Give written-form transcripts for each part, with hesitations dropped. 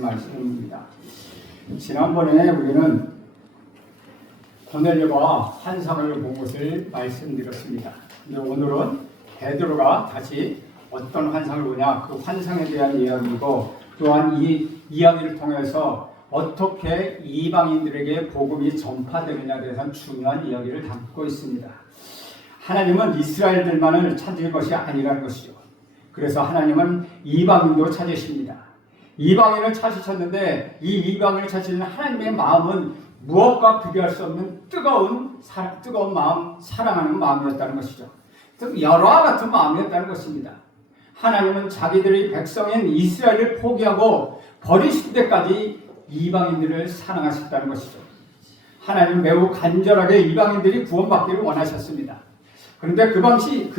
말씀입니다. 지난번에 우리는 고넬료가 환상을 본 것을 말씀드렸습니다. 근데 오늘은 베드로가 다시 어떤 환상을 보냐, 그 환상에 대한 이야기이고, 또한 이 이야기를 통해서 어떻게 이방인들에게 복음이 전파되느냐에 대해서 중요한 이야기를 담고 있습니다. 하나님은 이스라엘들만을 찾을 것이 아니라는 것이죠. 그래서 하나님은 이방인도 찾으십니다. 이방인을 찾으셨는데 이 이방인을 찾으시는 하나님의 마음은 무엇과 비교할 수 없는 뜨거운 마음, 사랑하는 마음이었다는 것이죠. 즉 열화와 같은 마음이었다는 것입니다. 하나님은 자기들의 백성인 이스라엘을 포기하고 버리실 때까지 이방인들을 사랑하셨다는 것이죠. 하나님은 매우 간절하게 이방인들이 구원받기를 원하셨습니다. 그런데 그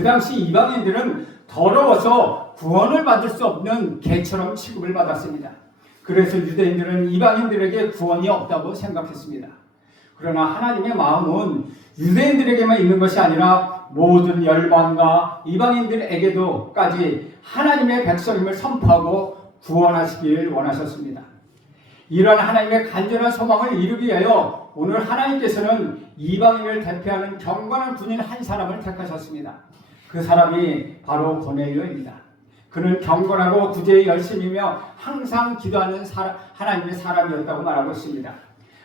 당시 이방인들은 더러워서 구원을 받을 수 없는 개처럼 취급을 받았습니다. 그래서 유대인들은 이방인들에게 구원이 없다고 생각했습니다. 그러나 하나님의 마음은 유대인들에게만 있는 것이 아니라 모든 열방과 이방인들에게도까지 하나님의 백성임을 선포하고 구원하시길 원하셨습니다. 이러한 하나님의 간절한 소망을 이루기 위하여 오늘 하나님께서는 이방인을 대표하는 경건한 군인 한 사람을 택하셨습니다. 그 사람이 바로 고넬료입니다. 그는 경건하고 구제에 열심이며 항상 기도하는 하나님의 사람이었다고 말하고 있습니다.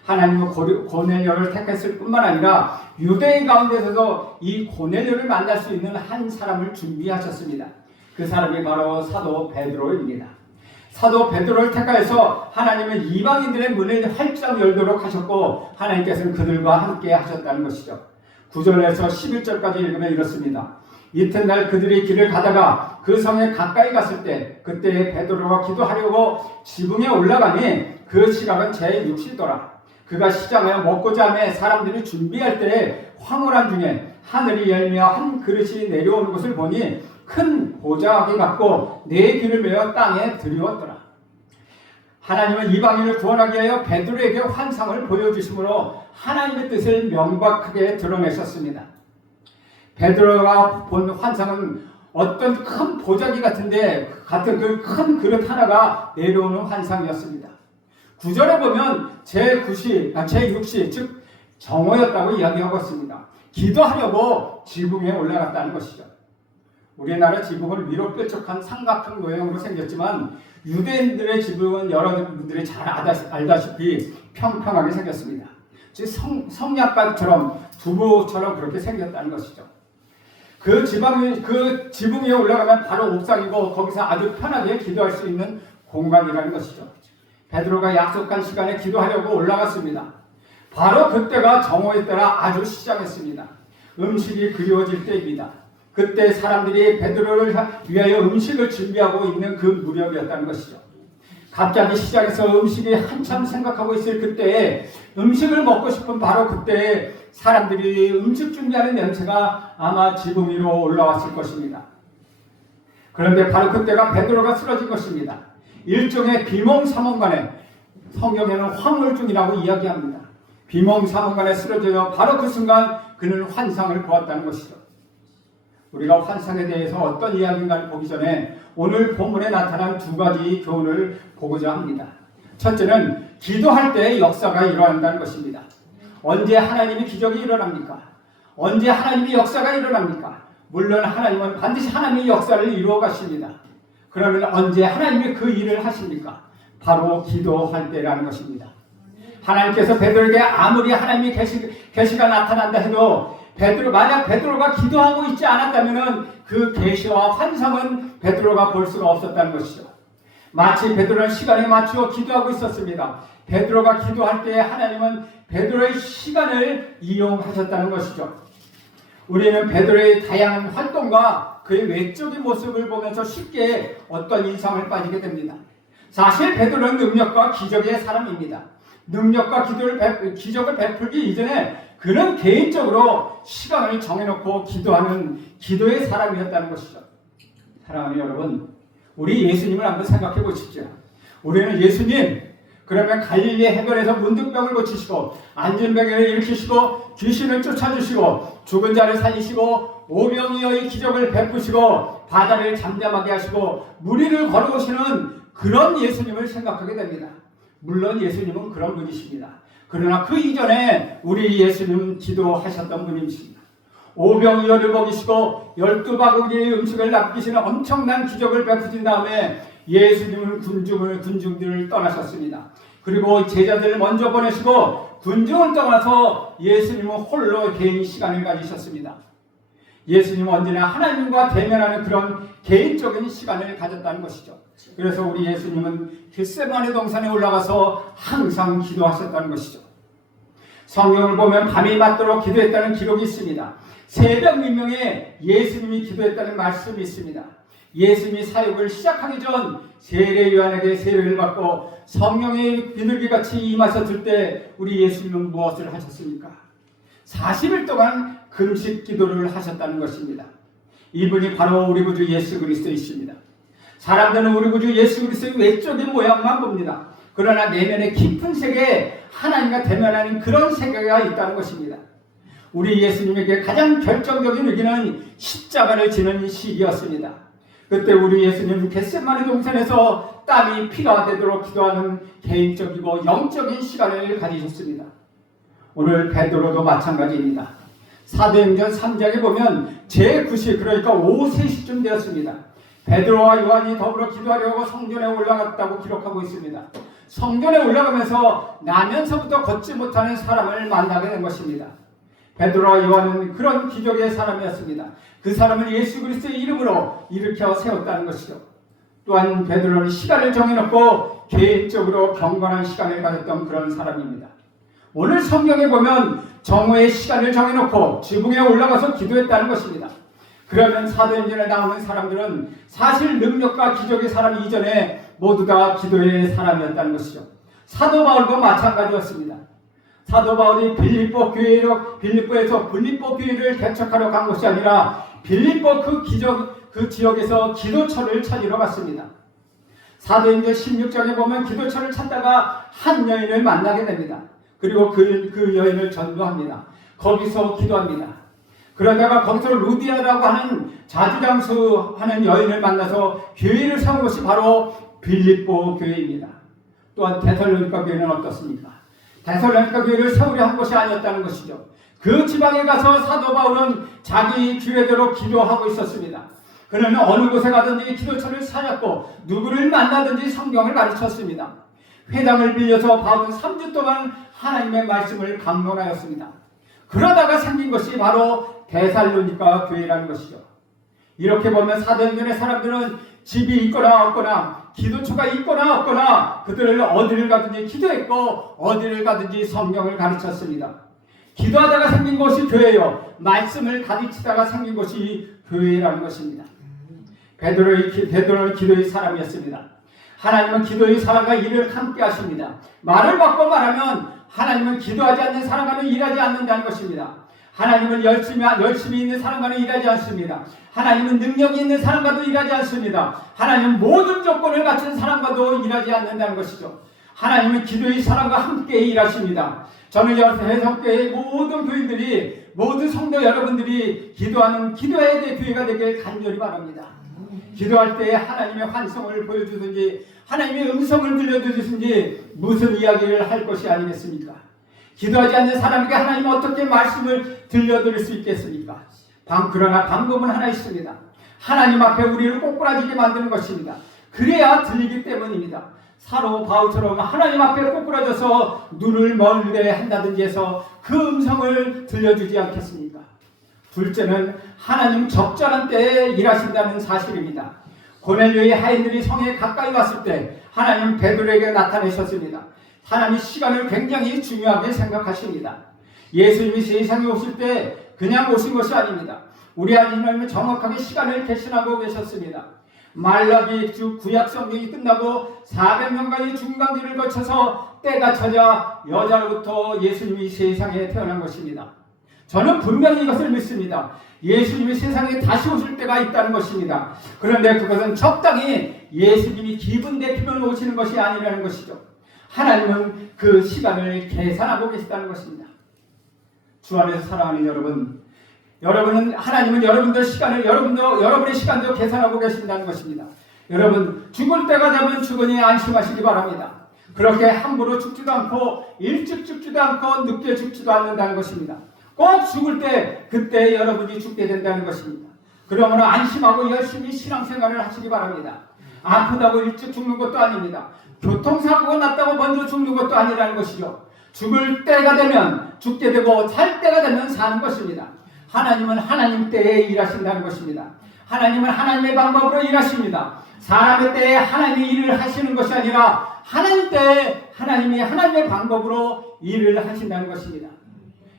하나님은 고넬료를 택했을 뿐만 아니라 유대인 가운데서도 이 고넬료를 만날 수 있는 한 사람을 준비하셨습니다. 그 사람이 바로 사도 베드로입니다. 사도 베드로를 택하여서 하나님은 이방인들의 문을 활짝 열도록 하셨고 하나님께서는 그들과 함께 하셨다는 것이죠. 9절에서 11절까지 읽으면 이렇습니다. 이튿날 그들이 길을 가다가 그 성에 가까이 갔을 때 그때 베드로가 기도하려고 지붕에 올라가니 그 시각은 제6시더라. 그가 시장하여 먹고자 하며 사람들이 준비할 때에 황홀한 중에 하늘이 열며 한 그릇이 내려오는 것을 보니 큰 보자기 같고 네 귀를 메어 땅에 들이웠더라. 하나님은 이방인을 구원하기 위하여 베드로에게 환상을 보여주심으로 하나님의 뜻을 명확하게 드러내셨습니다. 베드로가 본 환상은 어떤 큰 보자기 같은 그 큰 그릇 하나가 내려오는 환상이었습니다. 9절에 보면 제6시 즉 정오였다고 이야기하고 있습니다. 기도하려고 지붕에 올라갔다는 것이죠. 우리나라 지붕은 위로 뾰족한 삼각형 모양으로 생겼지만 유대인들의 지붕은 여러분들이 잘 알다시피 평평하게 생겼습니다. 즉 성냥갑처럼 두부처럼 그렇게 생겼다는 것이죠. 그 지붕 위에 올라가면 바로 옥상이고 거기서 아주 편하게 기도할 수 있는 공간이라는 것이죠. 베드로가 약속한 시간에 기도하려고 올라갔습니다. 바로 그때가 정오에 따라 아주 시장했습니다. 음식이 그리워질 때입니다. 그때 사람들이 베드로를 위하여 음식을 준비하고 있는 그 무렵이었다는 것이죠. 갑자기 시장에서 음식이 한참 생각하고 있을 그때에 음식을 먹고 싶은 바로 그때에 사람들이 음식 준비하는 냄새가 아마 지붕 위로 올라왔을 것입니다. 그런데 바로 그때가 베드로가 쓰러진 것입니다. 일종의 비몽사몽간에 성경에는 황홀중이라고 이야기합니다. 비몽사몽간에 쓰러져 바로 그 순간 그는 환상을 보았다는 것이죠. 우리가 환상에 대해서 어떤 이야기인가를 보기 전에 오늘 본문에 나타난 두 가지 교훈을 보고자 합니다. 첫째는 기도할 때 역사가 일어난다는 것입니다. 언제 하나님의 기적이 일어납니까? 언제 하나님의 역사가 일어납니까? 물론 하나님은 반드시 하나님의 역사를 이루어 가십니다. 그러면 언제 하나님이 그 일을 하십니까? 바로 기도할 때라는 것입니다. 하나님께서 베드로에게 아무리 하나님의 계시가 나타난다 해도 만약 베드로가 기도하고 있지 않았다면 그 계시와 환상은 베드로가 볼 수가 없었다는 것이죠. 마치 베드로는 시간에 맞추어 기도하고 있었습니다. 베드로가 기도할 때 하나님은 베드로의 시간을 이용하셨다는 것이죠. 우리는 베드로의 다양한 활동과 그의 외적인 모습을 보면서 쉽게 어떤 인상을 빠지게 됩니다. 사실 베드로는 능력과 기적의 사람입니다. 능력과 기적을 베풀기 이전에 그는 개인적으로 시간을 정해놓고 기도하는 기도의 사람이었다는 것이죠. 사랑하는 여러분, 우리 예수님을 한번 생각해 보십시오. 우리는 예수님, 그러면 갈릴리 해변에서 문둥병을 고치시고 안진병을 일으키시고 귀신을 쫓아주시고 죽은 자를 살리시고 오병이어의 기적을 베푸시고 바다를 잠잠하게 하시고 무리를 걸어오시는 그런 예수님을 생각하게 됩니다. 물론 예수님은 그런 분이십니다. 그러나 그 이전에 우리 예수님 기도하셨던 분이십니다. 오병이어를 먹이시고 12바구니의 음식을 남기시는 엄청난 기적을 베푸신 다음에 예수님은 군중들을 떠나셨습니다. 그리고 제자들을 먼저 보내시고 군중을 떠나서 예수님은 홀로 개인 시간을 가지셨습니다. 예수님은 언제나 하나님과 대면하는 그런 개인적인 시간을 가졌다는 것이죠. 그래서 우리 예수님은 겟세마네 동산에 올라가서 항상 기도하셨다는 것이죠. 성경을 보면 밤이 맞도록 기도했다는 기록이 있습니다. 새벽 민명에 예수님이 기도했다는 말씀이 있습니다. 예수님이 사역을 시작하기 전 세례 요한에게 세례를 받고 성령의 비둘기같이 임하셨을 때 우리 예수님은 무엇을 하셨습니까? 40일 동안 금식 기도를 하셨다는 것입니다. 이분이 바로 우리 구주 예수 그리스도이십니다. 사람들은 우리 구주 예수 그리스도의 외적인 모양만 봅니다. 그러나 내면의 깊은 세계에 하나님과 대면하는 그런 세계가 있다는 것입니다. 우리 예수님에게 가장 결정적인 위기는 십자가를 지는 시기였습니다. 그때 우리 예수님은 겟세마네 동산에서 땀이 피가 되도록 기도하는 개인적이고 영적인 시간을 가지셨습니다. 오늘 베드로도 마찬가지입니다. 사도행전 3장에 보면 제9시 그러니까 오후 3시쯤 되었습니다. 베드로와 요한이 더불어 기도하려고 성전에 올라갔다고 기록하고 있습니다. 성전에 올라가면서 나면서부터 걷지 못하는 사람을 만나게 된 것입니다. 베드로와 요한은 그런 기적의 사람이었습니다. 그 사람을 예수 그리스도의 이름으로 일으켜 세웠다는 것이죠. 또한 베드로는 시간을 정해놓고 개인적으로 경건한 시간을 가졌던 그런 사람입니다. 오늘 성경에 보면 정오의 시간을 정해놓고 지붕에 올라가서 기도했다는 것입니다. 그러면 사도행전에 나오는 사람들은 사실 능력과 기적의 사람 이전에 모두 다 기도의 사람이었다는 것이죠. 사도 바울도 마찬가지였습니다. 사도 바울이 빌립보에서 빌립보 교회를 개척하러 간 것이 아니라 빌립보 그 지역에서 기도처를 찾으러 갔습니다. 사도행전 16장에 보면 기도처를 찾다가 한 여인을 만나게 됩니다. 그리고 그 여인을 전도합니다. 거기서 기도합니다. 그러다가 거기서 루디아라고 하는 자주장수하는 여인을 만나서 교회를 세운 것이 바로 빌립보 교회입니다. 또한 데살로니가 교회는 어떻습니까? 데살로니가 교회를 세우려 한 것이 아니었다는 것이죠. 그 지방에 가서 사도 바울은 자기 기회대로 기도하고 있었습니다. 그는 어느 곳에 가든지 기도처를 찾았고 누구를 만나든지 성경을 가르쳤습니다. 회당을 빌려서 바울은 3주 동안 하나님의 말씀을 강론하였습니다. 그러다가 생긴 것이 바로 데살로니가 교회라는 것이죠. 이렇게 보면 사도행전의 사람들은 집이 있거나 없거나 기도처가 있거나 없거나 그들을 어디를 가든지 기도했고 어디를 가든지 성경을 가르쳤습니다. 기도하다가 생긴 것이 교회요, 말씀을 가르치다가 생긴 것이 교회라는 것입니다. 베드로는 기도의 사람이었습니다. 하나님은 기도의 사람과 일을 함께 하십니다. 말을 바꿔 말하면 하나님은 기도하지 않는 사람과는 일하지 않는다는 것입니다. 하나님은 열심히 있는 사람과는 일하지 않습니다. 하나님은 능력이 있는 사람과도 일하지 않습니다. 하나님은 모든 조건을 갖춘 사람과도 일하지 않는다는 것이죠. 하나님은 기도의 사람과 함께 일하십니다. 저는 해성교회의 모든 교인들이, 모든 성도 여러분들이 기도해야 될 교회가 되길 간절히 바랍니다. 기도할 때 하나님의 환성을 보여주든지 하나님의 음성을 들려주든지 무슨 이야기를 할 것이 아니겠습니까? 기도하지 않는 사람에게 하나님은 어떻게 말씀을 들려드릴 수 있겠습니까? 그러나 방법은 하나 있습니다. 하나님 앞에 우리를 꼬꾸라지게 만드는 것입니다. 그래야 들리기 때문입니다. 사도 바울처럼 하나님 앞에 꼬꾸라져서 눈을 멀게 한다든지 해서 그 음성을 들려주지 않겠습니까? 둘째는 하나님 적절한 때에 일하신다는 사실입니다. 고넬료의 하인들이 성에 가까이 왔을 때 하나님 베드로에게 나타내셨습니다. 하나님 시간을 굉장히 중요하게 생각하십니다. 예수님이 세상에 오실 때 그냥 오신 것이 아닙니다. 우리 하나님은 정확하게 시간을 계신하고 계셨습니다. 말라기 구약 성경이 끝나고 400년간의 중간기를 거쳐서 때가 찾아 여자로부터 예수님이 세상에 태어난 것입니다. 저는 분명히 이것을 믿습니다. 예수님이 세상에 다시 오실 때가 있다는 것입니다. 그런데 그것은 적당히 예수님이 기분 내키면 오시는 것이 아니라는 것이죠. 하나님은 그 시간을 계산하고 계시다는 것입니다. 주 안에서 사랑하는 하나님은 여러분의 시간도 계산하고 계신다는 것입니다. 여러분 죽을 때가 되면 죽으니 안심하시기 바랍니다. 그렇게 함부로 죽지도 않고 일찍 죽지도 않고 늦게 죽지도 않는다는 것입니다. 꼭 죽을 때 그때 여러분이 죽게 된다는 것입니다. 그러므로 안심하고 열심히 신앙생활을 하시기 바랍니다. 아프다고 일찍 죽는 것도 아닙니다. 교통사고가 났다고 먼저 죽는 것도 아니라는 것이죠. 죽을 때가 되면 죽게 되고 살 때가 되면 사는 것입니다. 하나님은 하나님 때에 일하신다는 것입니다. 하나님은 하나님의 방법으로 일하십니다. 사람의 때에 하나님이 일을 하시는 것이 아니라 하나님 때에 하나님이 하나님의 방법으로 일을 하신다는 것입니다.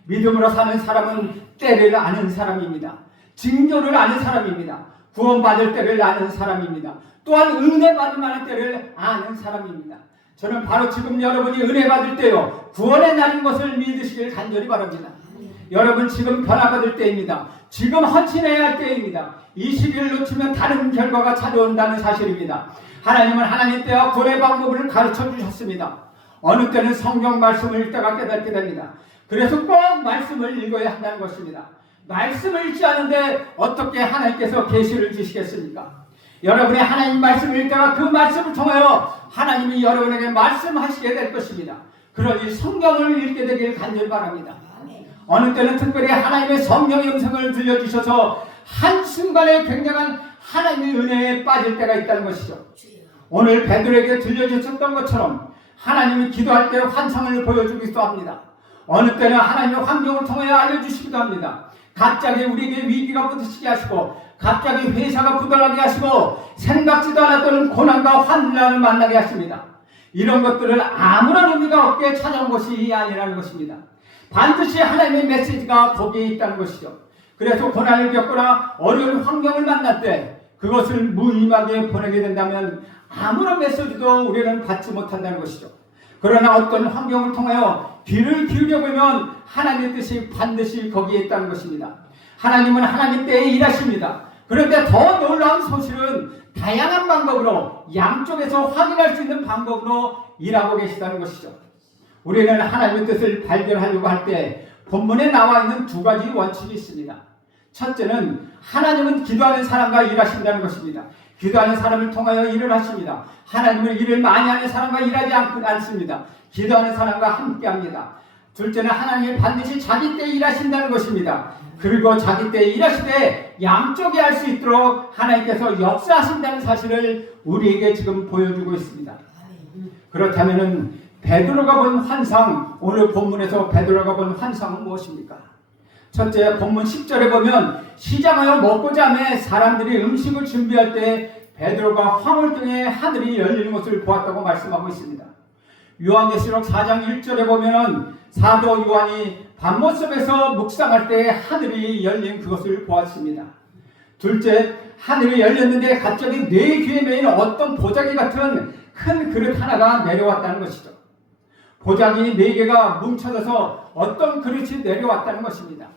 믿음으로 사는 사람은 때를 아는 사람입니다. 징조를 아는 사람입니다. 구원받을 때를 아는 사람입니다. 또한 은혜 받을 만한 때를 아는 사람입니다. 저는 바로 지금 여러분이 은혜 받을 때요, 구원의 날인 것을 믿으시길 간절히 바랍니다. 여러분 지금 변화받을 때입니다. 지금 헌신해야 할 때입니다. 이 시기를 놓치면 다른 결과가 찾아온다는 사실입니다. 하나님은 하나님 때와 구원의 방법을 가르쳐 주셨습니다. 어느 때는 성경 말씀을 읽다가 깨닫게 됩니다. 그래서 꼭 말씀을 읽어야 한다는 것입니다. 말씀을 읽지 않은데 어떻게 하나님께서 계시를 주시겠습니까? 여러분이 하나님 말씀을 읽다가 그 말씀을 통하여 하나님이 여러분에게 말씀하시게 될 것입니다. 그러니 성경을 읽게 되길 간절히 바랍니다. 어느 때는 특별히 하나님의 성령의 음성을 들려주셔서 한순간에 굉장한 하나님의 은혜에 빠질 때가 있다는 것이죠. 오늘 베드로에게 들려주셨던 것처럼 하나님이 기도할 때 환상을 보여주기도 합니다. 어느 때는 하나님의 환경을 통해 알려주시기도 합니다. 갑자기 우리에게 위기가 부딪히게 하시고 갑자기 회사가 부도나게 하시고 생각지도 않았던 고난과 환난을 만나게 하십니다. 이런 것들을 아무런 의미가 없게 찾아온 것이 아니라는 것입니다. 반드시 하나님의 메시지가 거기에 있다는 것이죠. 그래서 고난을 겪거나 어려운 환경을 만날 때 그것을 무의미하게 보내게 된다면 아무런 메시지도 우리는 받지 못한다는 것이죠. 그러나 어떤 환경을 통하여 귀를 기울여보면 하나님의 뜻이 반드시 거기에 있다는 것입니다. 하나님은 하나님 때에 일하십니다. 그런데 더 놀라운 소식은 다양한 방법으로 양쪽에서 확인할 수 있는 방법으로 일하고 계시다는 것이죠. 우리는 하나님의 뜻을 발견하려고 할 때 본문에 나와 있는 두 가지 원칙이 있습니다. 첫째는 하나님은 기도하는 사람과 일하신다는 것입니다. 기도하는 사람을 통하여 일을 하십니다. 하나님은 일을 많이 하는 사람과 일하지 않습니다. 기도하는 사람과 함께합니다. 둘째는 하나님이 반드시 자기 때에 일하신다는 것입니다. 그리고 자기 때에 일하시되 양쪽에 할 수 있도록 하나님께서 역사하신다는 사실을 우리에게 지금 보여주고 있습니다. 그렇다면 베드로가 본 환상, 오늘 본문에서 베드로가 본 환상은 무엇입니까? 첫째, 본문 10절에 보면 시장하여 먹고자 하며 사람들이 음식을 준비할 때 베드로가 화물등에 하늘이 열리는 것을 보았다고 말씀하고 있습니다. 요한계시록 4장 1절에 보면 사도 요한이 밤모습에서 묵상할 때 하늘이 열린 그것을 보았습니다. 둘째, 하늘이 열렸는데 갑자기 네 귀에 매인 어떤 보자기 같은 큰 그릇 하나가 내려왔다는 것이죠. 보자기 네 개가 뭉쳐져서 어떤 그릇이 내려왔다는 것입니다.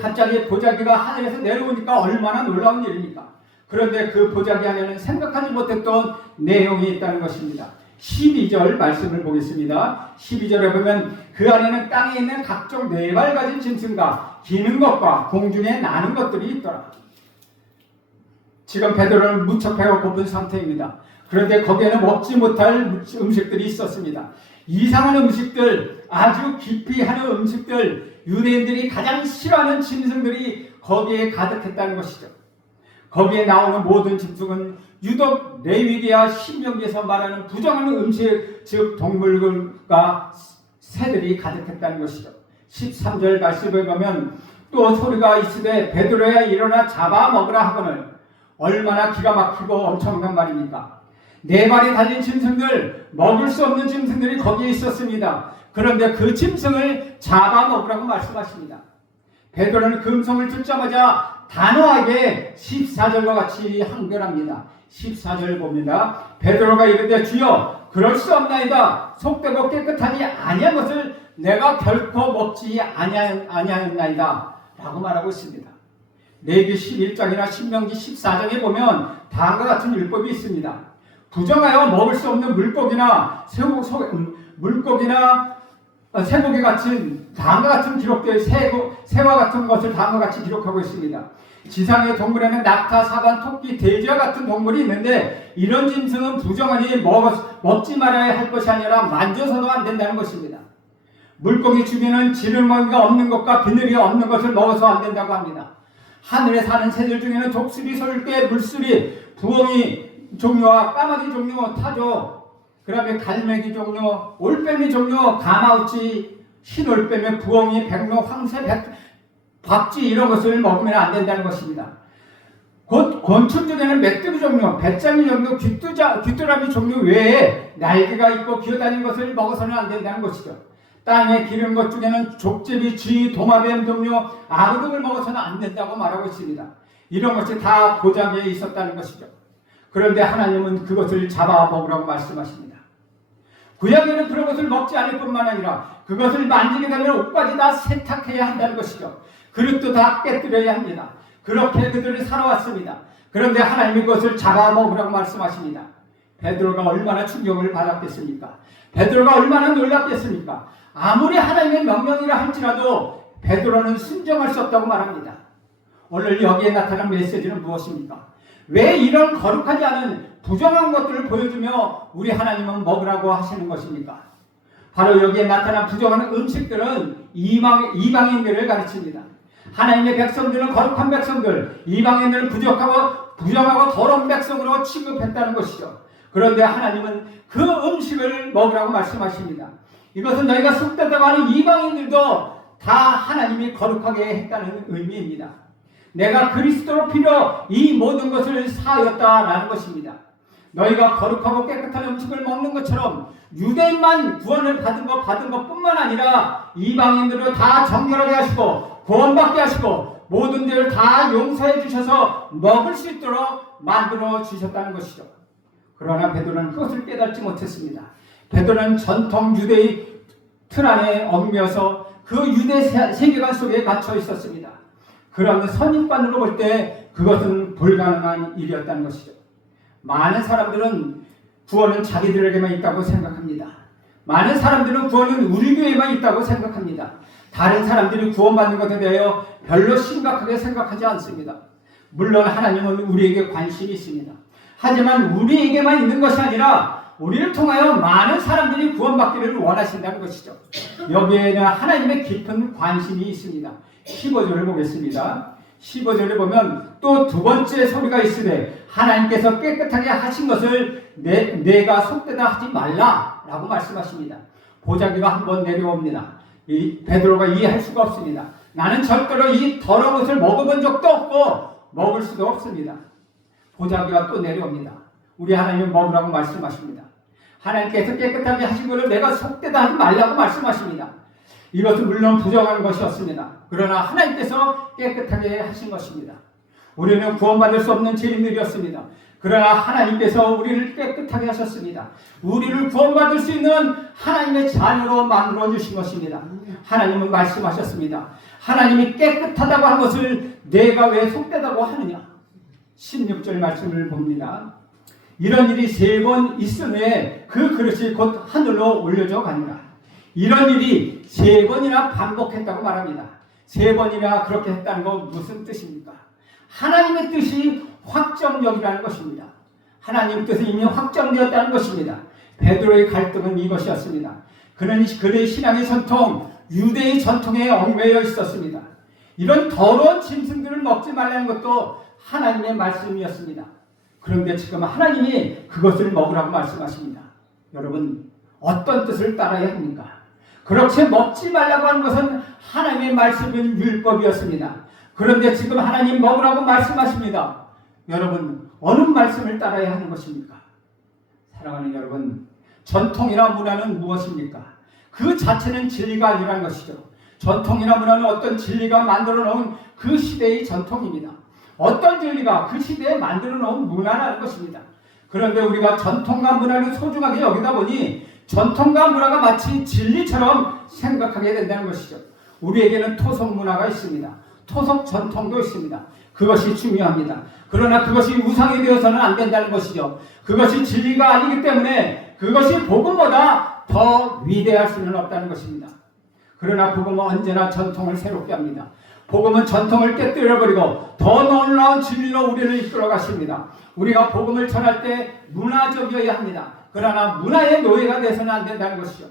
갑자기 보자기가 하늘에서 내려오니까 얼마나 놀라운 일입니까? 그런데 그 보자기 안에는 생각하지 못했던 내용이 있다는 것입니다. 12절 말씀을 보겠습니다. 12절에 보면 그 안에는 땅에 있는 각종 네발 가진 짐승과 기는 것과 공중에 나는 것들이 있더라. 지금 베드로는 무척 배가 고픈 상태입니다. 그런데 거기에는 먹지 못할 음식들이 있었습니다. 이상한 음식들, 아주 기피 하는 음식들, 유대인들이 가장 싫어하는 짐승들이 거기에 가득했다는 것이죠. 거기에 나오는 모든 짐승은 유독 레위기와 신명기에서 말하는 부정한 음식, 즉 동물과 새들이 가득했다는 것이죠. 13절 말씀을 보면 또 소리가 있으되 베드로야 일어나 잡아먹으라 하거늘. 얼마나 기가 막히고 엄청난 말입니까? 네 발이 달린 짐승들, 먹을 수 없는 짐승들이 거기에 있었습니다. 그런데 그 짐승을 잡아먹으라고 말씀하십니다. 베드로는 그 음성을 듣자마자 단호하게 14절과 같이 항변합니다. 14절 봅니다. 베드로가 이르되 주여 그럴 수 없나이다. 속되고 깨끗하지 아니한 것을 내가 결코 먹지 아니하였나이다 라고 말하고 있습니다. 레위기 11장이나 신명기 14장에 보면 다음과 같은 율법이 있습니다. 부정하여 먹을 수 없는 물고기나 쇠고기 같은 다음과 같은 기록들, 새와 같은 것을 다음과 같이 기록하고 있습니다. 지상의 동물에는 낙타, 사관, 토끼, 돼지와 같은 동물이 있는데 이런 짐승은 부정하니 먹지 말아야 할 것이 아니라 만져서도 안 된다는 것입니다. 물고기 중에는 지느러미가 없는 것과 비늘이 없는 것을 먹어서 안 된다고 합니다. 하늘에 사는 새들 중에는 독수리, 솔개, 물수리, 부엉이 종류와 까마귀 종류, 타조, 그 다음에 갈매기 종류, 올빼미 종류, 가마우치, 흰올빼미, 부엉이, 백로, 황새, 박쥐 이런 것을 먹으면 안 된다는 것입니다. 곧 곤충 중에는 메뚜기 종류, 배짱이 종류, 귀뚜라미 종류 외에 날개가 있고 기어다니는 것을 먹어서는 안 된다는 것이죠. 땅에 기른 것 중에는 족제비, 쥐, 도마뱀 종류, 아구 등을 먹어서는 안 된다고 말하고 있습니다. 이런 것이 다 보자기에 있었다는 것이죠. 그런데 하나님은 그것을 잡아 먹으라고 말씀하십니다. 구약에는 그런 것을 먹지 않을 뿐만 아니라 그것을 만지게 되면 옷까지 다 세탁해야 한다는 것이죠. 그릇도 다 깨뜨려야 합니다. 그렇게 그들을 살아왔습니다. 그런데 하나님이 그것을 잡아 먹으라고 말씀하십니다. 베드로가 얼마나 충격을 받았겠습니까? 베드로가 얼마나 놀랐겠습니까? 아무리 하나님의 명령이라 할지라도 베드로는 순종할 수 없다고 말합니다. 오늘 여기에 나타난 메시지는 무엇입니까? 왜 이런 거룩하지 않은 부정한 것들을 보여주며 우리 하나님은 먹으라고 하시는 것입니까? 바로 여기에 나타난 부정한 음식들은 이방인들을 가르칩니다. 하나님의 백성들은 거룩한 백성들, 이방인들은 부정하고 더러운 백성으로 취급했다는 것이죠. 그런데 하나님은 그 음식을 먹으라고 말씀하십니다. 이것은 너희가 쑥대다고 하는 이방인들도 다 하나님이 거룩하게 했다는 의미입니다. 내가 그리스도로 피로 이 모든 것을 사하였다라는 것입니다. 너희가 거룩하고 깨끗한 음식을 먹는 것처럼 유대인만 구원을 받은 것뿐만 아니라 이방인들을 다 정결하게 하시고 구원받게 하시고 모든 죄를 다 용서해 주셔서 먹을 수 있도록 만들어 주셨다는 것이죠. 그러나 베드로는 그것을 깨닫지 못했습니다. 베드로는 전통 유대의 틀 안에 얽매여서 그 유대 세계관 속에 갇혀 있었습니다. 그러면 선입관으로 볼 때 그것은 불가능한 일이었다는 것이죠. 많은 사람들은 구원은 자기들에게만 있다고 생각합니다. 많은 사람들은 구원은 우리 교회에만 있다고 생각합니다. 다른 사람들이 구원받는 것에 대하여 별로 심각하게 생각하지 않습니다. 물론 하나님은 우리에게 관심이 있습니다. 하지만 우리에게만 있는 것이 아니라 우리를 통하여 많은 사람들이 구원받기를 원하신다는 것이죠. 여기에는 하나님의 깊은 관심이 있습니다. 15절을 보겠습니다. 15절에 보면 또 두 번째 소리가 있으되 하나님께서 깨끗하게 하신 것을 내가 속되다 하지 말라라고 말씀하십니다. 보자기가 한번 내려옵니다. 베드로가 이해할 수가 없습니다. 나는 절대로 이 더러운 것을 먹어본 적도 없고 먹을 수도 없습니다. 보자기가 또 내려옵니다. 우리 하나님은 먹으라고 말씀하십니다. 하나님께서 깨끗하게 하신 것을 내가 속되다 하지 말라고 말씀하십니다. 이것은 물론 부정한 것이었습니다. 그러나 하나님께서 깨끗하게 하신 것입니다. 우리는 구원받을 수 없는 죄인들이었습니다. 그러나 하나님께서 우리를 깨끗하게 하셨습니다. 우리를 구원받을 수 있는 하나님의 자녀로 만들어 주신 것입니다. 하나님은 말씀하셨습니다. 하나님이 깨끗하다고 한 것을 내가 왜 속되다고 하느냐. 16절 말씀을 봅니다. 이런 일이 3번 있은 후에 그 그릇이 곧 하늘로 올려져 가니라. 이런 일이 3번이나 반복했다고 말합니다. 3번이나 그렇게 했다는 건 무슨 뜻입니까? 하나님의 뜻이 확정적이라는 것입니다. 하나님의 뜻은 이미 확정되었다는 것입니다. 베드로의 갈등은 이것이었습니다. 그는 그의 신앙의 전통, 유대의 전통에 얽매여 있었습니다. 이런 더러운 짐승들을 먹지 말라는 것도 하나님의 말씀이었습니다. 그런데 지금 하나님이 그것을 먹으라고 말씀하십니다. 여러분, 어떤 뜻을 따라야 합니까? 그렇게 먹지 말라고 하는 것은 하나님의 말씀인 율법이었습니다. 그런데 지금 하나님 먹으라고 말씀하십니다. 여러분, 어느 말씀을 따라야 하는 것입니까? 사랑하는 여러분, 전통이나 문화는 무엇입니까? 그 자체는 진리가 아니라는 것이죠. 전통이나 문화는 어떤 진리가 만들어 놓은 그 시대의 전통입니다. 어떤 진리가 그 시대에 만들어 놓은 문화라는 것입니다. 그런데 우리가 전통과 문화를 소중하게 여기다 보니 전통과 문화가 마치 진리처럼 생각하게 된다는 것이죠. 우리에게는 토속 문화가 있습니다. 토속 전통도 있습니다. 그것이 중요합니다. 그러나 그것이 우상이 되어서는 안 된다는 것이죠. 그것이 진리가 아니기 때문에 그것이 복음보다 더 위대할 수는 없다는 것입니다. 그러나 복음은 언제나 전통을 새롭게 합니다. 복음은 전통을 깨뜨려버리고 더 놀라운 진리로 우리를 이끌어 가십니다. 우리가 복음을 전할 때 문화적이어야 합니다. 그러나 문화의 노예가 돼서는 안 된다는 것이죠.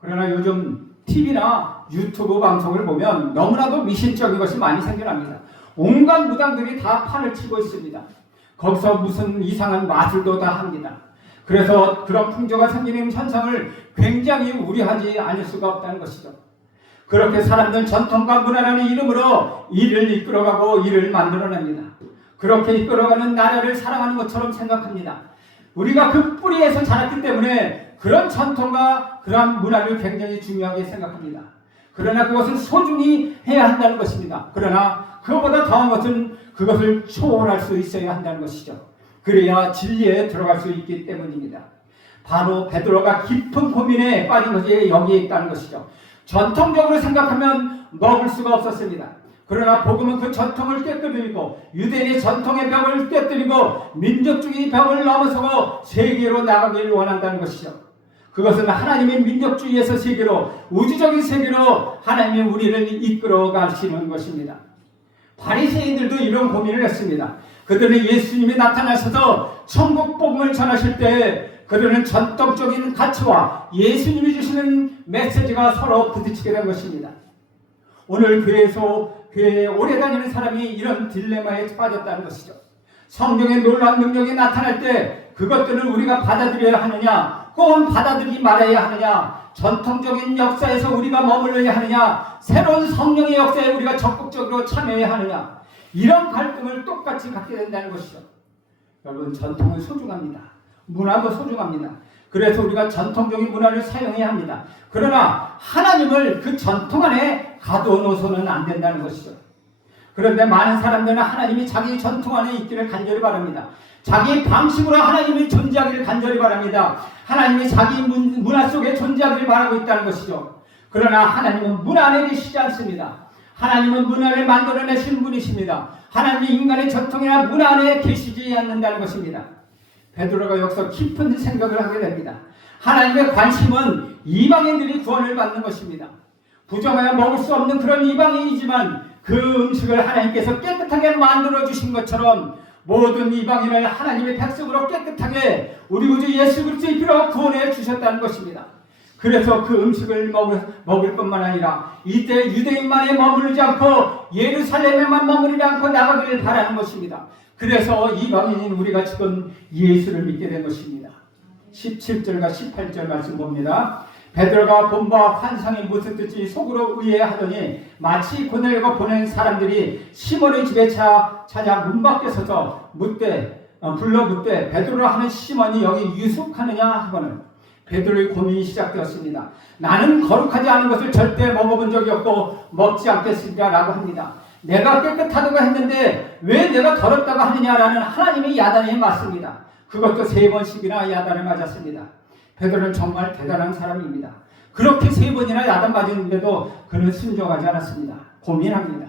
그러나 요즘 TV나 유튜브 방송을 보면 너무나도 미신적인 것이 많이 생겨납니다. 온갖 무당들이 다 판을 치고 있습니다. 거기서 무슨 이상한 마술도 다 합니다. 그래서 그런 풍조가 생기는 현상을 굉장히 우려하지 않을 수가 없다는 것이죠. 그렇게 사람들은 전통과 문화라는 이름으로 일을 이끌어가고 일을 만들어냅니다. 그렇게 이끌어가는 나라를 사랑하는 것처럼 생각합니다. 우리가 그 뿌리에서 자랐기 때문에 그런 전통과 그런 문화를 굉장히 중요하게 생각합니다. 그러나 그것을 소중히 해야 한다는 것입니다. 그러나 그것보다 더한 것은 그것을 초월할 수 있어야 한다는 것이죠. 그래야 진리에 들어갈 수 있기 때문입니다. 바로 베드로가 깊은 고민에 빠진 것이 여기에 있다는 것이죠. 전통적으로 생각하면 먹을 수가 없었습니다. 그러나 복음은 그 전통을 깨뜨리고 유대인의 전통의 벽을 깨뜨리고 민족주의 벽을 넘어서고 세계로 나가기를 원한다는 것이죠. 그것은 하나님의 민족주의에서 세계로, 우주적인 세계로 하나님이 우리를 이끌어 가시는 것입니다. 바리새인들도 이런 고민을 했습니다. 그들은 예수님이 나타나셔서 천국 복음을 전하실 때 그들은 전통적인 가치와 예수님이 주시는 메시지가 서로 부딪히게 된 것입니다. 오늘 교회에 오래 다니는 사람이 이런 딜레마에 빠졌다는 것이죠. 성경의 놀라운 능력이 나타날 때 그것들을 우리가 받아들여야 하느냐, 혹은 받아들이지 말아야 하느냐, 전통적인 역사에서 우리가 머물러야 하느냐, 새로운 성령의 역사에 우리가 적극적으로 참여해야 하느냐, 이런 갈등을 똑같이 갖게 된다는 것이죠. 여러분, 전통은 소중합니다. 문화도 소중합니다. 그래서 우리가 전통적인 문화를 사용해야 합니다. 그러나 하나님을 그 전통 안에 가둬놓아서는 안 된다는 것이죠. 그런데 많은 사람들은 하나님이 자기 전통 안에 있기를 간절히 바랍니다. 자기 방식으로 하나님이 존재하기를 간절히 바랍니다. 하나님이 자기 문화 속에 존재하기를 바라고 있다는 것이죠. 그러나 하나님은 문화 안에 계시지 않습니다. 하나님은 문화를 만들어내신 분이십니다. 하나님이 인간의 전통이나 문화 안에 계시지 않는다는 것입니다. 베드로가 여기서 깊은 생각을 하게 됩니다. 하나님의 관심은 이방인들이 구원을 받는 것입니다. 부정하여 먹을 수 없는 그런 이방인이지만 그 음식을 하나님께서 깨끗하게 만들어 주신 것처럼 모든 이방인을 하나님의 백성으로 깨끗하게 우리 구주 예수 그리스도의 피로 구원해 주셨다는 것입니다. 그래서 그 음식을 먹을 뿐만 아니라 이때 유대인만에 머무르지 않고 예루살렘에만 머무르지 않고 나가기를 바라는 것입니다. 그래서 이방인인 우리가 지금 예수를 믿게 된 것입니다. 17절과 18절 말씀 봅니다. 베드로가 본 바 환상이 무슨 뜻이 속으로 의아하더니 마치 고넬료가 보낸 사람들이 시몬의 집에 찾아 문 밖에 서서 불러 묻되 베드로라 하는 시몬이 여기 유숙하느냐 하고는 베드로의 고민이 시작되었습니다. 나는 거룩하지 않은 것을 절대 먹어본 적이 없고 먹지 않겠습니다 라고 합니다. 내가 깨끗하다고 했는데 왜 내가 더럽다고 하느냐라는 하나님의 야단에 맞습니다. 그것도 3번씩이나 야단을 맞았습니다. 베드로는 정말 대단한 사람입니다. 그렇게 3번이나 야단 맞았는데도 그는 순종하지 않았습니다. 고민합니다.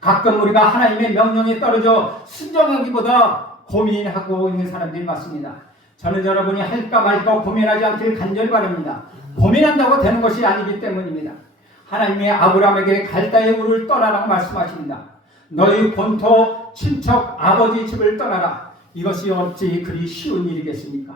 가끔 우리가 하나님의 명령에 떨어져 순종하기보다 고민하고 있는 사람들이 많습니다. 저는 여러분이 할까 말까 고민하지 않길 간절히 바랍니다. 고민한다고 되는 것이 아니기 때문입니다. 하나님이 아브라함에게 갈대의 우를 떠나라고 말씀하십니다. 너희 본토 친척 아버지 집을 떠나라. 이것이 어찌 그리 쉬운 일이겠습니까?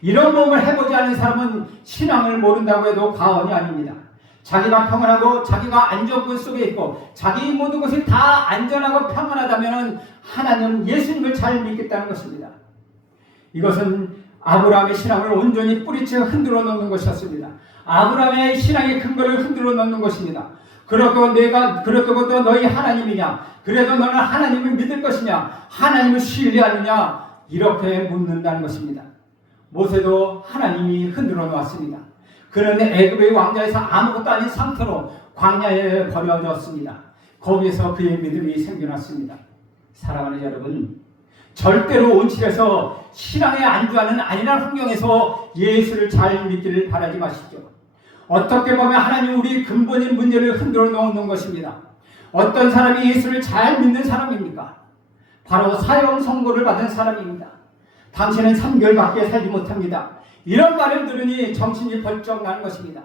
이런 몸을 해보지 않은 사람은 신앙을 모른다고 해도 과언이 아닙니다. 자기가 평안하고 자기가 안전군 속에 있고 자기 모든 것이 다 안전하고 평안하다면 하나님 예수님을 잘 믿겠다는 것입니다. 이것은 아브라함의 신앙을 온전히 뿌리채 흔들어 놓는 것이었습니다. 아브라함의 신앙의 근거를 흔들어 놓는 것입니다. 그렇다고 또 너희 하나님이냐? 그래도 너는 하나님을 믿을 것이냐? 하나님을 신뢰하느냐? 이렇게 묻는다는 것입니다. 모세도 하나님이 흔들어 놓았습니다. 그는 애굽의 왕자에서 아무것도 아닌 상태로 광야에 버려졌습니다. 거기에서 그의 믿음이 생겨났습니다. 사랑하는 여러분, 절대로 온실에서 신앙에 안주하는 안일한 환경에서 예수를 잘 믿기를 바라지 마시죠. 어떻게 보면 하나님 우리 근본인 문제를 흔들어 놓는 것입니다. 어떤 사람이 예수를 잘 믿는 사람입니까? 바로 사형 선고를 받은 사람입니다. 당신은 3개월밖에 살지 못합니다. 이런 말을 들으니 정신이 벌쩍 나는 것입니다.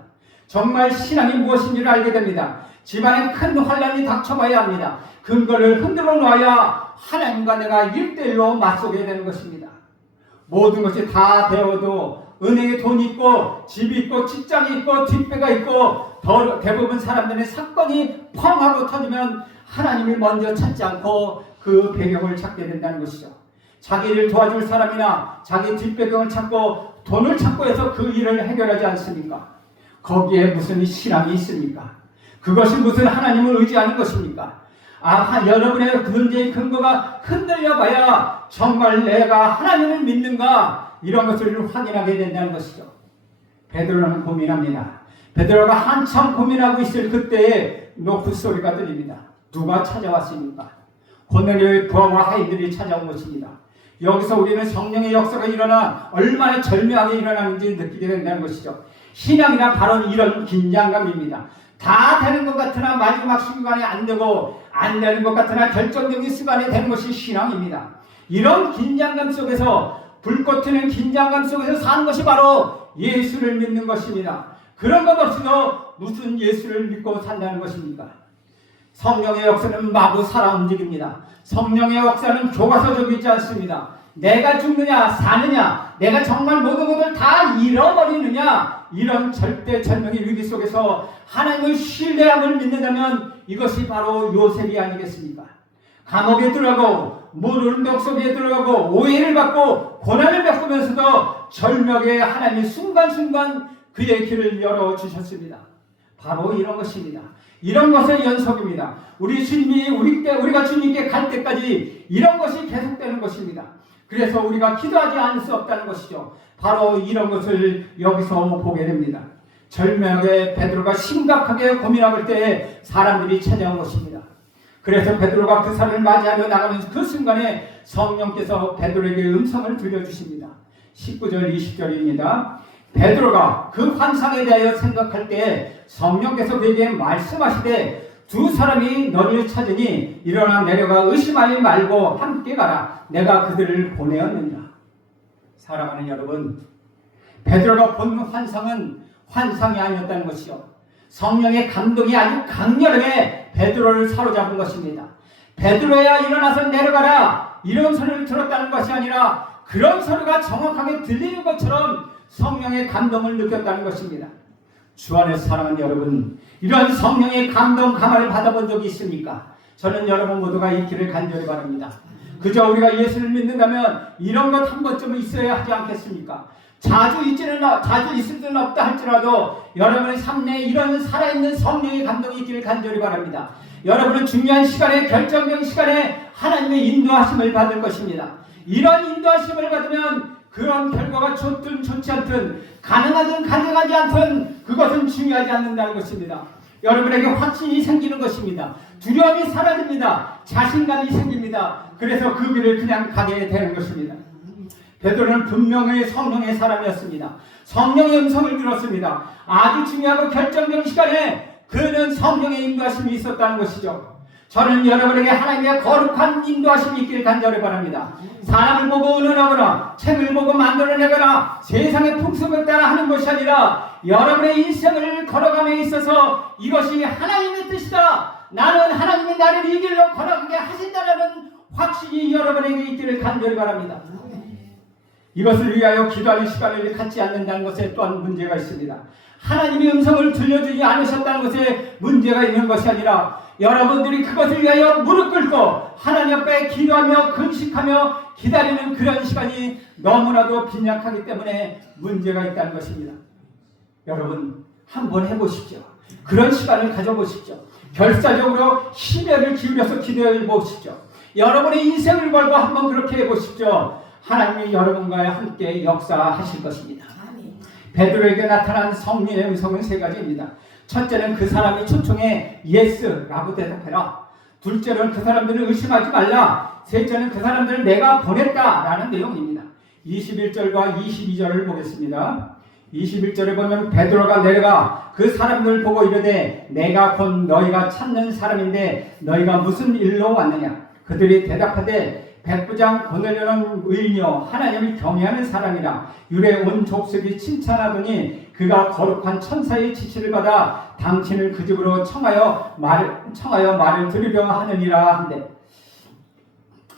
정말 신앙이 무엇인지를 알게 됩니다. 집안에 큰 환란이 닥쳐봐야 합니다. 근거를 흔들어 놔야 하나님과 내가 1대1로 맞서게 되는 것입니다. 모든 것이 다 되어도 은행에 돈 있고 집 있고 직장이 있고 뒷배가 있고 대부분 사람들의 사건이 펑 하고 터지면 하나님을 먼저 찾지 않고 그 배경을 찾게 된다는 것이죠. 자기를 도와줄 사람이나 자기 뒷배경을 찾고 돈을 찾고 해서 그 일을 해결하지 않습니까? 거기에 무슨 신앙이 있습니까? 그것이 무슨 하나님을 의지하는 것입니까? 여러분의 문제의 근거가 흔들려봐야 정말 내가 하나님을 믿는가 이런 것을 확인하게 된다는 것이죠. 베드로는 고민합니다. 베드로가 한참 고민하고 있을 그때에 노크 소리가 들립니다. 누가 찾아왔습니까? 고넬료의 부하와 하인들이 찾아온 것입니다. 여기서 우리는 성령의 역사가 일어나 얼마나 절묘하게 일어나는지 느끼게 된다는 것이죠. 신앙이란 바로 이런 긴장감입니다. 다 되는 것 같으나 마지막 순간에 안 되고 안 되는 것 같으나 결정적인 순간에 되는 것이 신앙입니다. 이런 긴장감 속에서 불꽃 튀는 긴장감 속에서 사는 것이 바로 예수를 믿는 것입니다. 그런 것 없이도 무슨 예수를 믿고 산다는 것입니까? 성령의 역사는 마구 살아 움직입니다. 성령의 역사는 교과서적이지 않습니다. 내가 죽느냐 사느냐 내가 정말 모든 것을 다 잃어버리느냐 이런 절대절명의 위기 속에서 하나님의 신뢰함을 믿는다면 이것이 바로 요셉이 아니겠습니까? 감옥에 들어가고 무능력 속에 들어가고 오해를 받고 고난을 겪으면서도 절명의 하나님이 순간순간 그의 길을 열어주셨습니다. 바로 이런 것입니다. 이런 것의 연속입니다. 우리가 주님께 갈 때까지 이런 것이 계속되는 것입니다. 그래서 우리가 기도하지 않을 수 없다는 것이죠. 바로 이런 것을 여기서 보게 됩니다. 절묘하게 베드로가 심각하게 고민할 때에 사람들이 찾아온 것입니다. 그래서 베드로가 그 사람을 맞이하며 나가는 그 순간에 성령께서 베드로에게 음성을 들려주십니다. 19절 20절입니다. 베드로가 그 환상에 대하여 생각할 때 성령께서 그에게 말씀하시되 두 사람이 너를 찾으니 일어나 내려가 의심하지 말고 함께 가라. 내가 그들을 보내었느니라. 사랑하는 여러분, 베드로가 본 환상은 환상이 아니었다는 것이요. 성령의 감동이 아주 강렬하게 베드로를 사로잡은 것입니다. 베드로야 일어나서 내려가라. 이런 소리를 들었다는 것이 아니라 그런 소리가 정확하게 들리는 것처럼 성령의 감동을 느꼈다는 것입니다. 주 안에서 사랑하는 여러분, 이런 성령의 감동 감화를 받아본 적이 있습니까? 저는 여러분 모두가 있기를 간절히 바랍니다. 그저 우리가 예수를 믿는다면 이런 것 한 번쯤은 있어야 하지 않겠습니까? 자주 있을 수는 없다 할지라도 여러분의 삶 내에 이런 살아있는 성령의 감동이 있기를 간절히 바랍니다. 여러분은 중요한 시간에 결정적인 시간에 하나님의 인도하심을 받을 것입니다. 이런 인도하심을 받으면 그런 결과가 좋든 좋지 않든 가능하든 가능하지 않든 그것은 중요하지 않는다는 것입니다. 여러분에게 확신이 생기는 것입니다. 두려움이 사라집니다. 자신감이 생깁니다. 그래서 그 길을 그냥 가게 되는 것입니다. 베드로는 분명히 성령의 사람이었습니다. 성령의 음성을 들었습니다. 아주 중요하고 결정적인 시간에 그는 성령의 인도하심이 있었다는 것이죠. 저는 여러분에게 하나님의 거룩한 인도하심이 있기를 간절히 바랍니다. 사람을 보고 의논하거나 책을 보고 만들어내거나 세상의 풍습을 따라 하는 것이 아니라 여러분의 인생을 걸어감에 있어서 이것이 하나님의 뜻이다. 나는 하나님이 나를 이 길로 걸어가게 하신다라는 확신이 여러분에게 있기를 간절히 바랍니다. 이것을 위하여 기도하는 시간을 갖지 않는다는 것에 또한 문제가 있습니다. 하나님의 음성을 들려주지 않으셨다는 것에 문제가 있는 것이 아니라 여러분들이 그것을 위하여 무릎 꿇고 하나님 앞에 기도하며 금식하며 기다리는 그런 시간이 너무나도 빈약하기 때문에 문제가 있다는 것입니다. 여러분 한번 해보십시오. 그런 시간을 가져보십시오. 결사적으로 심혈을 기울여서 기도해 보십시오. 여러분의 인생을 걸고 한번 그렇게 해보십시오. 하나님이 여러분과 함께 역사하실 것입니다. 베드로에게 나타난 성령의 음성은 세 가지입니다. 첫째는 그 사람이 초청에 예스라고 대답해라. 둘째는 그 사람들을 의심하지 말라. 셋째는 그 사람들을 내가 보냈다라는 내용입니다. 21절과 22절을 보겠습니다. 21절에 보면 베드로가 내려가 그 사람들을 보고 이르되 내가 곧 너희가 찾는 사람인데 너희가 무슨 일로 왔느냐. 그들이 대답하되 백부장 고넬료는 의인이요 하나님을 경외하는 사람이라 유대 온 족속이 칭찬하더니 그가 거룩한 천사의 지시를 받아 당신을 그 집으로 청하여 말을 들으려 하느니라 한데,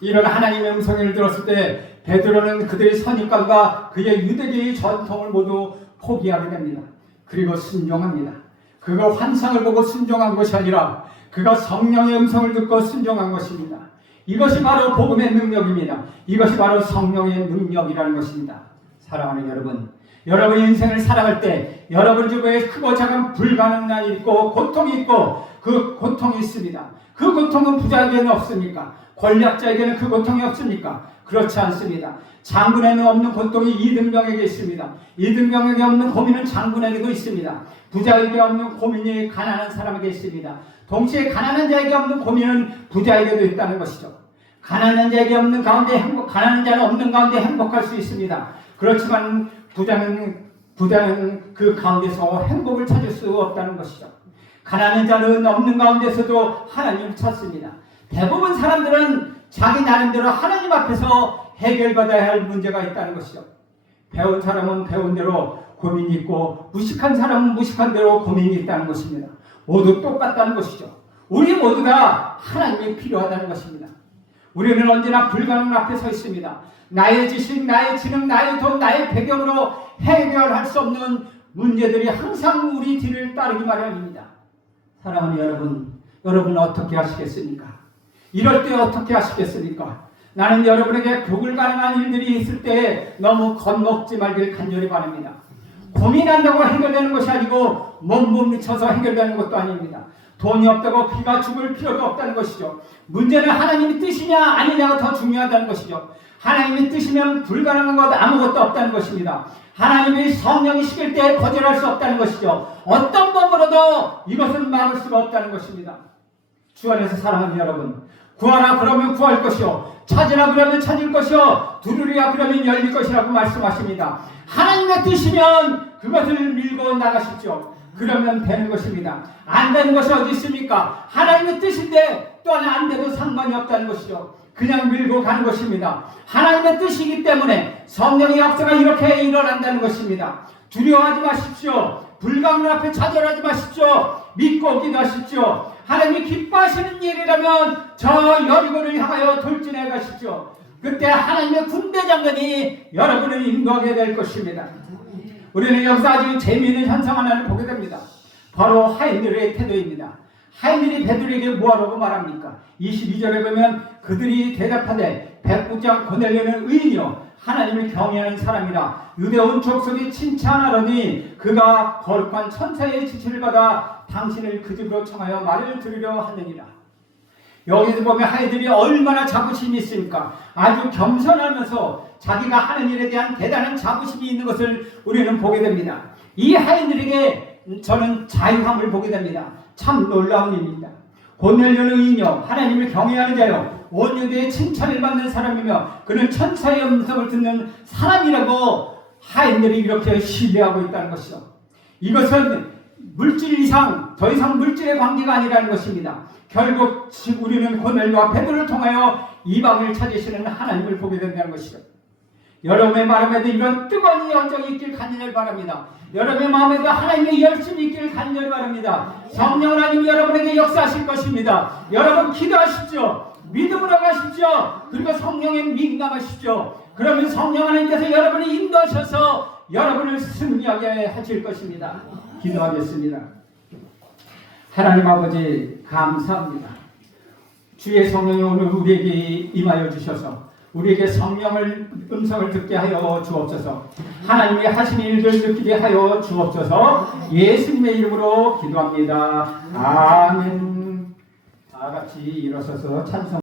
이런 하나님의 음성을 들었을 때 베드로는 그들의 선입관과 그의 유대계의 전통을 모두 포기하게 됩니다. 그리고 순종합니다. 그가 환상을 보고 순종한 것이 아니라 그가 성령의 음성을 듣고 순종한 것입니다. 이것이 바로 복음의 능력입니다. 이것이 바로 성령의 능력이라는 것입니다. 사랑하는 여러분, 여러분의 인생을 살아갈 때 여러분 주변에 크고 작은 불가능한 일이 있고 고통이 있고 그 고통이 있습니다. 그 고통은 부자에게는 없습니까? 권력자에게는 그 고통이 없습니까? 그렇지 않습니다. 장군에는 없는 고통이 이등병에게 있습니다. 이등병에게 없는 고민은 장군에게도 있습니다. 부자에게 없는 고민이 가난한 사람에게 있습니다. 동시에 가난한 자에게 없는 고민은 부자에게도 있다는 것이죠. 가난한 자에게 없는 가운데 가난한 자는 없는 가운데 행복할 수 있습니다. 그렇지만 부자는 그 가운데서 행복을 찾을 수 없다는 것이죠. 가난한 자는 없는 가운데서도 하나님을 찾습니다. 대부분 사람들은 자기 나름대로 하나님 앞에서 해결받아야 할 문제가 있다는 것이죠. 배운 사람은 배운 대로 고민이 있고 무식한 사람은 무식한 대로 고민이 있다는 것입니다. 모두 똑같다는 것이죠. 우리 모두가 하나님이 필요하다는 것입니다. 우리는 언제나 불가능 앞에 서 있습니다. 나의 지식, 나의 지능, 나의 돈, 나의 배경으로 해결할 수 없는 문제들이 항상 우리 뒤를 따르기 마련입니다. 사랑하는 여러분, 여러분은 어떻게 하시겠습니까? 이럴 때 어떻게 하시겠습니까? 나는 여러분에게 불가능한 일들이 있을 때 너무 겁먹지 말길 간절히 바랍니다. 고민한다고 해결되는 것이 아니고 몸부림쳐서 해결되는 것도 아닙니다. 돈이 없다고 피가 죽을 필요도 없다는 것이죠. 문제는 하나님의 뜻이냐 아니냐가 더 중요하다는 것이죠. 하나님의 뜻이면 불가능한 것 아무것도 없다는 것입니다. 하나님의 성령이 시킬 때 거절할 수 없다는 것이죠. 어떤 법으로도 이것을 막을 수가 없다는 것입니다. 주 안에서 사랑하는 여러분, 구하라 그러면 구할 것이요, 찾으라 그러면 찾을 것이요, 두드리라 그러면 열릴 것이라고 말씀하십니다. 하나님의 뜻이면 그것을 밀고 나가십시오. 그러면 되는 것입니다. 안 되는 것이 어디 있습니까? 하나님의 뜻인데 또 안 돼도 상관이 없다는 것이죠. 그냥 밀고 가는 것입니다. 하나님의 뜻이기 때문에 성령의 역사가 이렇게 일어난다는 것입니다. 두려워하지 마십시오. 불가능 앞에 좌절하지 마십시오. 믿고 기도하십시오. 하나님이 기뻐하시는 일이라면 저 여리고를 향하여 돌진해 가십시오. 그때 하나님의 군대 장관이 여러분을 인도하게 될 것입니다. 우리는 여기서 아주 재미있는 현상 하나를 보게 됩니다. 바로 하인들의 태도입니다. 하인들이 베드로에게 뭐하라고 말합니까? 22절에 보면 그들이 대답하되 백부장 고넬료는 의인이요 하나님을 경외하는 사람이라 유대 온 족속이 칭찬하더니 그가 거룩한 천사의 지시를 받아 당신을 그 집으로 청하여 말을 들으려 하느니라. 여기서 보면 하인들이 얼마나 자부심이 있습니까? 아주 겸손하면서 자기가 하는 일에 대한 대단한 자부심이 있는 것을 우리는 보게 됩니다. 이 하인들에게 저는 자유함을 보게 됩니다. 참 놀라운 일입니다. 고넬료는 의인이요 하나님을 경외하는 자요 온 유대의 칭찬을 받는 사람이며 그는 천사의 음성을 듣는 사람이라고 하인들이 이렇게 신뢰하고 있다는 것이죠. 이것은 물질 이상, 더 이상 물질의 관계가 아니라는 것입니다. 결국 우리는 고넬료와 베드로를 통하여 이방을 찾으시는 하나님을 보게 된다는 것이죠. 여러분의 마음에도 이런 뜨거운 열정이 있길 간절히 바랍니다. 여러분의 마음에도 하나님의 열심이 있길 간절히 바랍니다. 성령 하나님 여러분에게 역사하실 것입니다. 여러분 기도하십시오. 믿음으로 가십시오. 그리고 성령에 민감하십시오. 그러면 성령 하나님께서 여러분을 인도하셔서 여러분을 승리하게 하실 것입니다. 기도하겠습니다. 하나님 아버지 감사합니다. 주의 성령이 오늘 우리에게 임하여 주셔서 우리에게 성령을 음성을 듣게 하여 주옵소서. 하나님의 하신 일들 느끼게 하여 주옵소서. 예수님의 이름으로 기도합니다. 아멘. 다 같이 일어서서 찬송